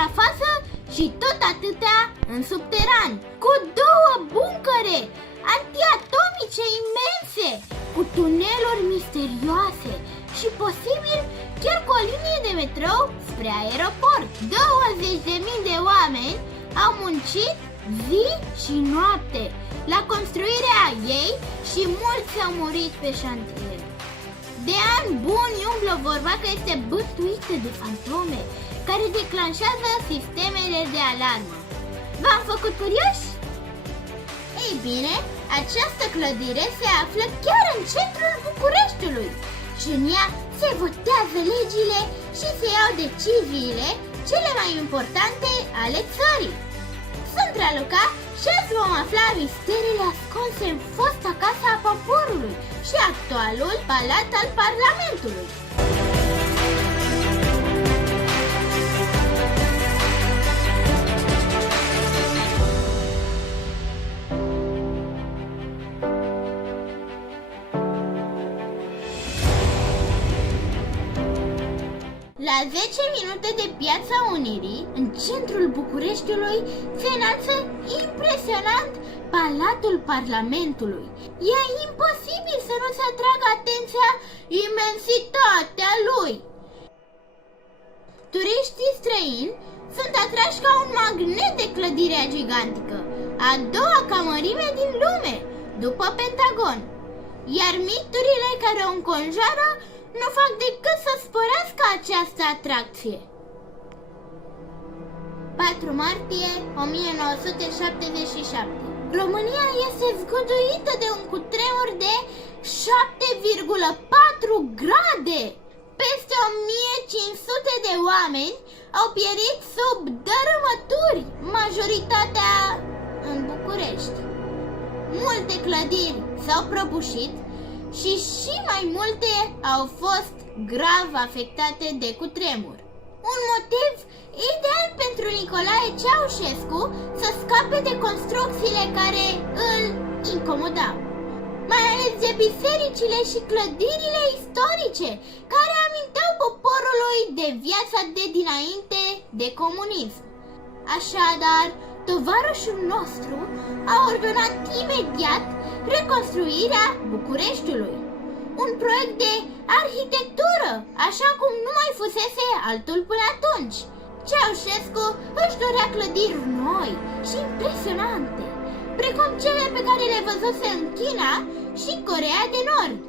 suprafață și tot atâtea în subteran, cu 2 buncăre antiatomice imense, cu tuneluri misterioase și posibil chiar cu o linie de metrou spre aeroport. 20.000 de oameni au muncit zi și noapte la construirea ei și mulți au murit pe șantier. De ani buni umblă vorba că este bântuită de fantome care declanșează sistemele de alarmă. V-am făcut curioși? Ei bine, această clădire se află chiar în centrul Bucureștiului și în ea se votează legile și se iau deciziile cele mai importante ale țării. Sunt Raluca și azi vom afla misteriile ascunse în fosta Casa a Poporului și actualul Palat al Parlamentului. La 10 minute de Piața Unirii, în centrul Bucureștiului, se înalță impresionant Palatul Parlamentului. E imposibil să nu-ți atragă atenția imensitatea lui. Turiștii străini sunt atrași ca un magnet de clădirea gigantică, a 2-a ca mărime din lume, după Pentagon. Iar miturile care o înconjoară nu fac decât să sporească această atracție. 4 martie 1977. România este zguduită de un cutremur de 7,4 grade. Peste 1500 de oameni au pierit sub dărâmături, majoritatea în București. Multe clădiri s-au prăbușit și mai multe au fost grav afectate de cutremur. Un motiv ideal pentru Nicolae Ceaușescu să scape de construcțiile care îl incomodau, mai ales de bisericile și clădirile istorice care aminteau poporului de viața de dinainte de comunism. Așadar, tovarășul nostru a ordonat imediat reconstruirea Bucureștiului, un proiect de arhitectură, așa cum nu mai fusese altul până atunci. Ceaușescu își dorea clădiri noi și impresionante, precum cele pe care le văzuse în China și Coreea de Nord.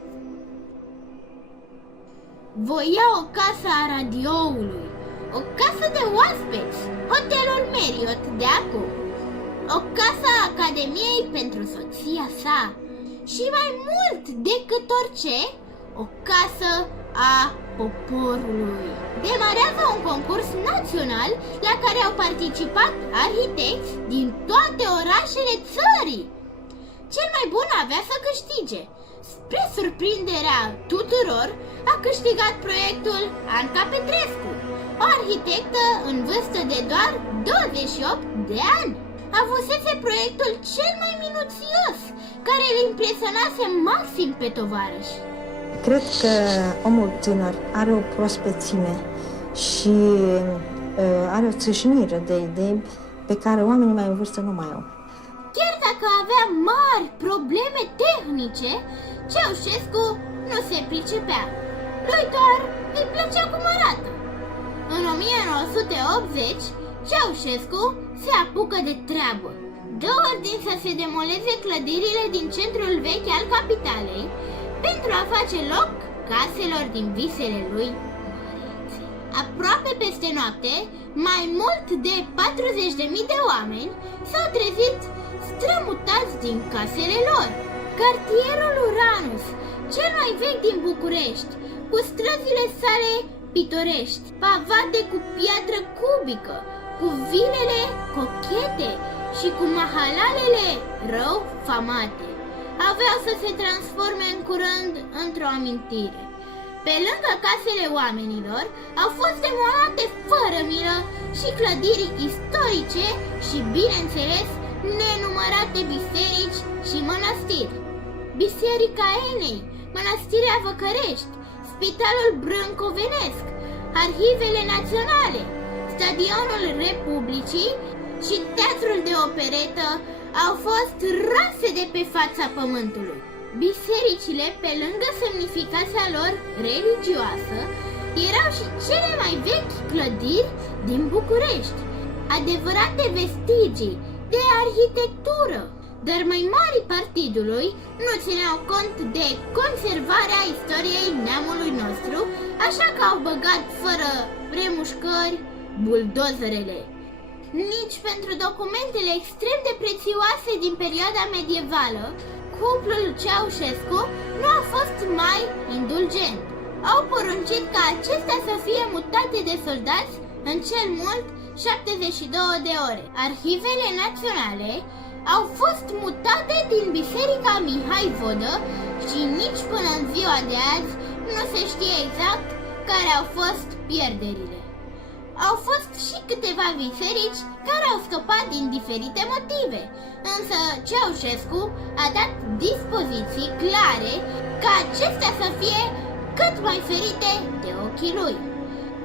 Voia o casă a radioului, o casă de oaspeți, hotelul Marriott de acum, o casă a Academiei pentru soția sa și mai mult decât orice, o casă a poporului. Demarează un concurs național la care au participat arhitecți din toate orașele țării. Cel mai bun avea să câștige. Spre surprinderea tuturor, a câștigat proiectul Anca Petrescu, o arhitectă în vârstă de doar 28 de ani. Avusese proiectul cel mai minuțios, care îl impresionase maxim pe tovarăș. Cred că omul tânăr are o prospețime și are o țâșnire de idei pe care oamenii mai în vârstă nu mai au. Chiar dacă avea mari probleme tehnice, Ceaușescu nu se pricepea. Lui doar îi plăcea cum arată. În 1980, Ceaușescu se apucă de treabă. Dă ordin să se demoleze clădirile din centrul vechi al capitalei pentru a face loc caselor din visele lui mărețe. Aproape peste noapte, mai mult de 40.000 de oameni s-au trezit strămutați din casele lor. Cartierul Uranus, cel mai vechi din București, cu străzile sale pitorești, pavate cu piatră cubică, cu vilele cochete și cu mahalalele rău famate, aveau să se transforme în curând într-o amintire. Pe lângă casele oamenilor au fost demolate fără milă și clădiri istorice și, bineînțeles, nenumărate biserici și mănăstiri. Biserica Enei, Mănăstirea Văcărești, Spitalul Brâncovenesc, Arhivele Naționale, Stadionul Republicii și Teatrul de Operetă au fost rase de pe fața pământului. Bisericile, pe lângă semnificația lor religioasă, erau și cele mai vechi clădiri din București, adevărate vestigii de arhitectură, dar mai mari partidului nu țineau cont de conservarea istoriei neamului nostru, așa că au băgat fără remușcări buldozerele. Nici pentru documentele extrem de prețioase din perioada medievală, cuplul Ceaușescu nu a fost mai indulgent. Au poruncit ca acestea să fie mutate de soldați în cel mult 72 de ore. Arhivele naționale au fost mutate din Biserica Mihai Vodă și nici până în ziua de azi nu se știe exact care au fost pierderile. Au fost și câteva biserici care au scăpat din diferite motive, însă Ceaușescu a dat dispoziții clare ca acestea să fie cât mai ferite de ochii lui.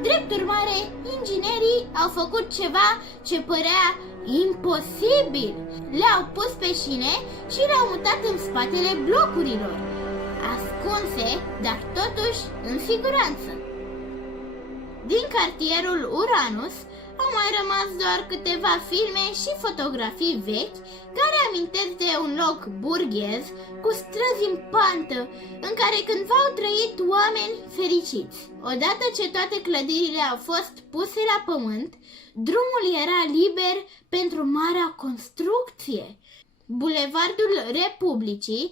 Drept urmare, inginerii au făcut ceva ce părea imposibil. Le-au pus pe șine și le-au mutat în spatele blocurilor, ascunse, dar totuși în siguranță. Din cartierul Uranus au mai rămas doar câteva filme și fotografii vechi care amintesc de un loc burghez cu străzi în pantă în care cândva au trăit oameni fericiți. Odată ce toate clădirile au fost puse la pământ, drumul era liber pentru marea construcție. Bulevardul Republicii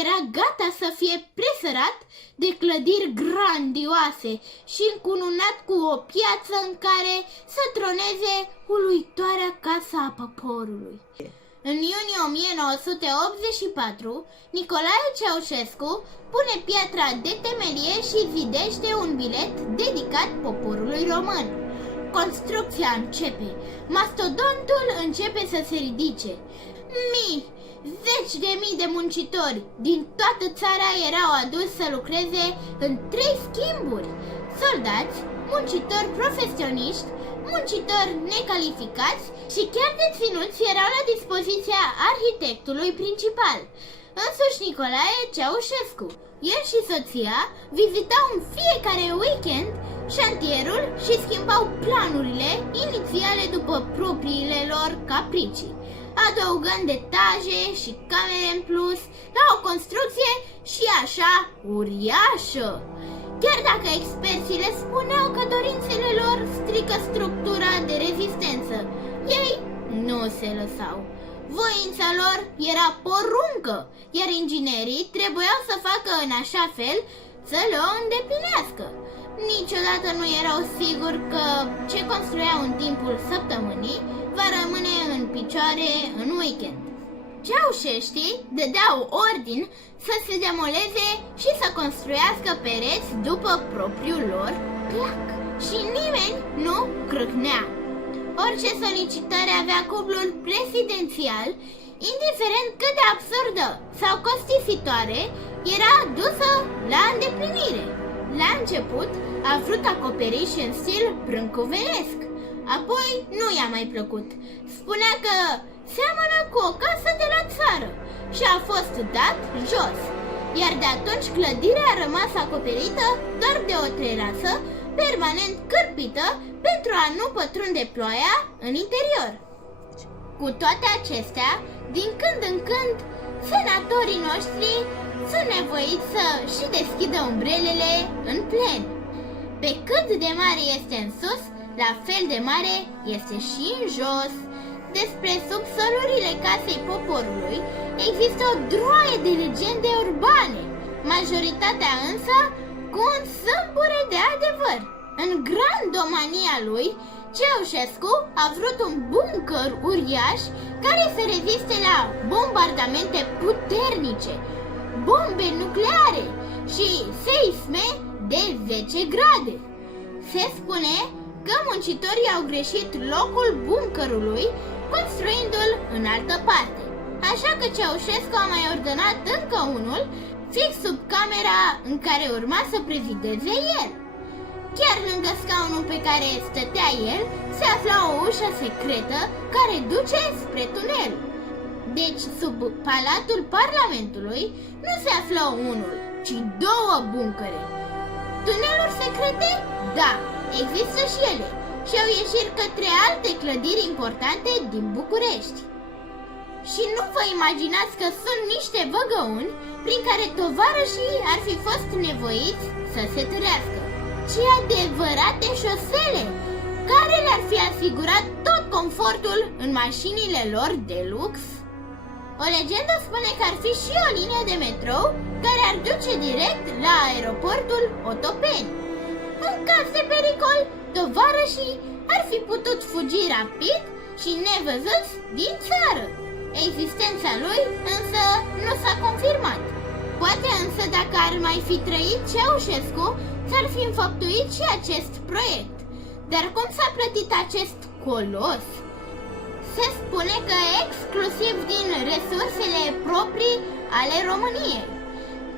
era gata să fie presărat de clădiri grandioase și încununat cu o piață în care să troneze uluitoarea Casa a Poporului. În iunie 1984, Nicolae Ceaușescu pune piatra de temelie și zidește un bilet dedicat poporului român. Construcția începe. Mastodontul începe să se ridice. Zeci de mii de muncitori din toată țara erau aduși să lucreze în 3 schimburi. Soldați, muncitori profesioniști, muncitori necalificați și chiar deținuți erau la dispoziția arhitectului principal, însuși Nicolae Ceaușescu. El și soția vizitau în fiecare weekend șantierul și schimbau planurile inițiale după propriile lor capricii, adăugând etaje și camere în plus la o construcție și așa uriașă. Chiar dacă experții le spuneau că dorințele lor strică structura de rezistență, ei nu se lăsau. Voința lor era poruncă, iar inginerii trebuiau să facă în așa fel să le o îndeplinească. Niciodată nu erau siguri că ce construiau în timpul săptămânii va rămâne în picioare în weekend. Ceaușeștii dădeau ordin să se demoleze și să construiască pereți după propriul lor plac și nimeni nu crâcnea. Orice solicitare avea cuplul prezidențial, indiferent cât de absurdă sau costisitoare, era dusă la îndeplinire. La început a vrut acoperiș în stil brâncovenesc, apoi nu i-a mai plăcut. Spunea că seamănă cu o casă de la țară și a fost dat jos, iar de atunci clădirea a rămas acoperită doar de o terasă permanent cârpită pentru a nu pătrunde ploaia în interior. Cu toate acestea, din când în când, senatorii noștri sunt nevoiți să și deschidă umbrelele în plen. Pe cât de mare este în sus, la fel de mare este și în jos. Despre subsolurile Casei Poporului există o droaie de legende urbane, majoritatea însă cu un sâmbure de adevăr. În grandomania lui, Ceaușescu a vrut un buncăr uriaș care să reziste la bombardamente puternice, bombe nucleare și seisme de 10 grade. Se spune că muncitorii au greșit locul buncărului construindu-l în altă parte, așa că Ceaușescu a mai ordonat încă unul fix sub camera în care urma să prezideze el. Chiar lângă scaunul pe care stătea el, se afla o ușă secretă care duce spre tunel. Deci, sub Palatul Parlamentului nu se află unul, ci două buncăre. Tuneluri secrete? Da, există și ele și au ieșiri către alte clădiri importante din București. Și nu vă imaginați că sunt niște văgăuni prin care tovarășii ar fi fost nevoiți să se târească, ci adevărate șosele care le-ar fi asigurat tot confortul în mașinile lor de lux. O legendă spune că ar fi și o linie de metrou care ar duce direct la aeroportul Otopeni. În caz de pericol, tovarășii ar fi putut fugi rapid și nevăzuți din țară. Existența lui însă nu s-a confirmat. Poate însă dacă ar mai fi trăit Ceaușescu, s-ar fi înfăptuit și acest proiect. Dar cum s-a plătit acest colos? Se spune că exclusiv din resursele proprii ale României.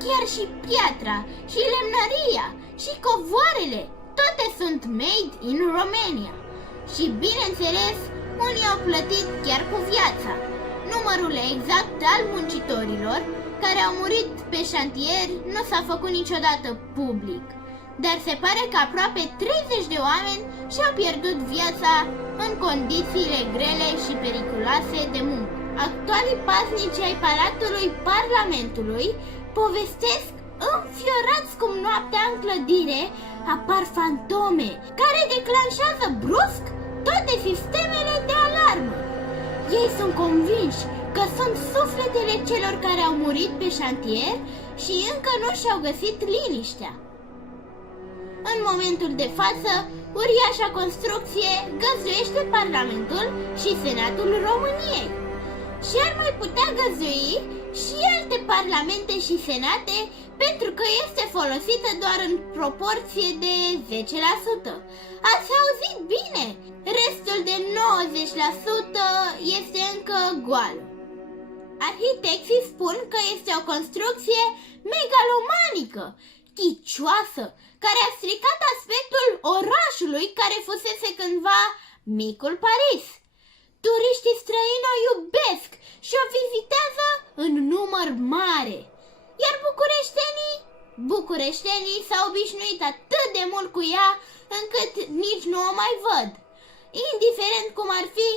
Chiar și piatra, și lemnăria, și covoarele, toate sunt made in Romania. Și bineînțeles, unii au plătit chiar cu viața. Numărul exact al muncitorilor care au murit pe șantier nu s-a făcut niciodată public, dar se pare că aproape 30 de oameni și-au pierdut viața în condițiile grele și periculoase de muncă. Actualii paznici ai Palatului Parlamentului povestesc înfiorați cum noaptea în clădire apar fantome care declanșează brusc toate sistemele de alarmă. Ei sunt convinși că sunt sufletele celor care au murit pe șantier și încă nu și-au găsit liniștea. În momentul de față, uriașa construcție găzduiește Parlamentul și Senatul României și ar mai putea găzdui și alte parlamente și senate pentru că este folosită doar în proporție de 10%. Ați auzit bine? Restul de 90% este încă goală. Arhitecții spun că este o construcție megalomanică, chicioasă, care a stricat aspectul orașului care fusese cândva micul Paris. Turiștii străini o iubesc și o vizitează în număr mare. Iar bucureștenii s-au obișnuit atât de mult cu ea încât nici nu o mai văd. Indiferent cum ar fi,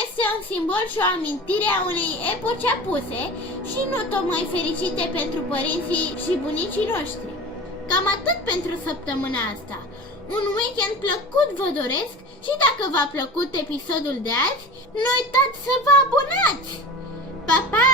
este un simbol și o amintire a unei epoci apuse și nu tocmai fericite pentru părinții și bunicii noștri. Cam atât pentru săptămâna asta. Un weekend plăcut vă doresc și dacă v-a plăcut episodul de azi, nu uitați să vă abonați! Pa, pa!